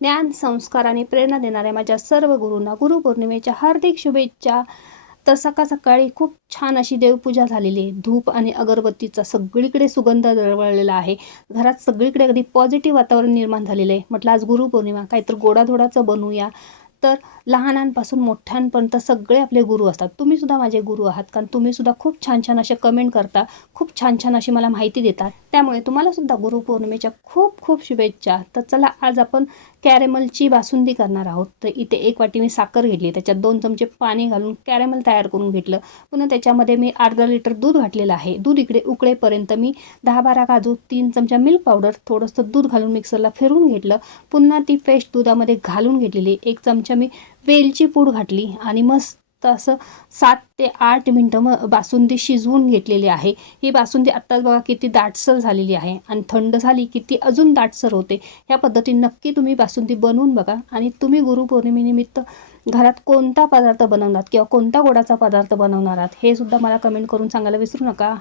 ज्ञान, संस्कार आणि प्रेरणा देणाऱ्या माझ्या सर्व गुरूंना गुरुपौर्णिमेच्या हार्दिक शुभेच्छा. तर सकाळी खूप छान अशी देवपूजा झालेली आहे. धूप आणि अगरबत्तीचा सगळीकडे सुगंध दरवळलेला आहे. घरात सगळीकडे अगदी पॉझिटिव्ह वातावरण निर्माण झालेलं आहे. म्हटलं आज गुरुपौर्णिमा, काहीतरी गोडाधोडाचं बनवूया. तर लहानांपासून मोठ्यांपर्यंत सगळे आपले गुरु असतात. तुम्ही सुद्धा माझे गुरु आहात, कारण तुम्ही सुद्धा खूप छान छान असे कमेंट करता, खूप छान छान अशी मला माहिती देतात. त्यामुळे तुम्हाला सुद्धा गुरुपौर्णिमेच्या खूप खूप शुभेच्छा. तर चला आज आपण कॅरेमलची बासुंदी करणार आहोत. तर इथे 1 वाटी मी साखर घेतली, त्याच्यात 2 चमचे पाणी घालून कॅरेमल तयार करून घेतलं. पुन्हा त्याच्यामध्ये मी अर्धा लिटर दूध घातलेलं आहे. दूध इकडे उकळेपर्यंत मी 10-12 काजू, 3 चमचा मिल्क पावडर, थोडंसं दूध घालून मिक्सरला फिरवून घेतलं. पुन्हा ती पेस्ट दुधामध्ये घालून घेतलेली. 1 चमचा मी वेलची पूड घातली आणि मस्त असं 7 ते 8 मिनटं बासुंदी शिजवून घेतलेली आहे. ही बासुंदी आत्ताच बघा किती दाटसर झालेली आहे आणि थंड झाली की ती अजून दाटसर होते. ह्या पद्धतीने नक्की तुम्ही बासुंदी बनवून बघा. आणि तुम्ही गुरुपौर्णिमेनिमित्त घरात कोणता पदार्थ बनवणार किंवा कोणता गोडाचा पदार्थ बनवणार आहात हे सुद्धा मला कमेंट करून सांगायला विसरू नका.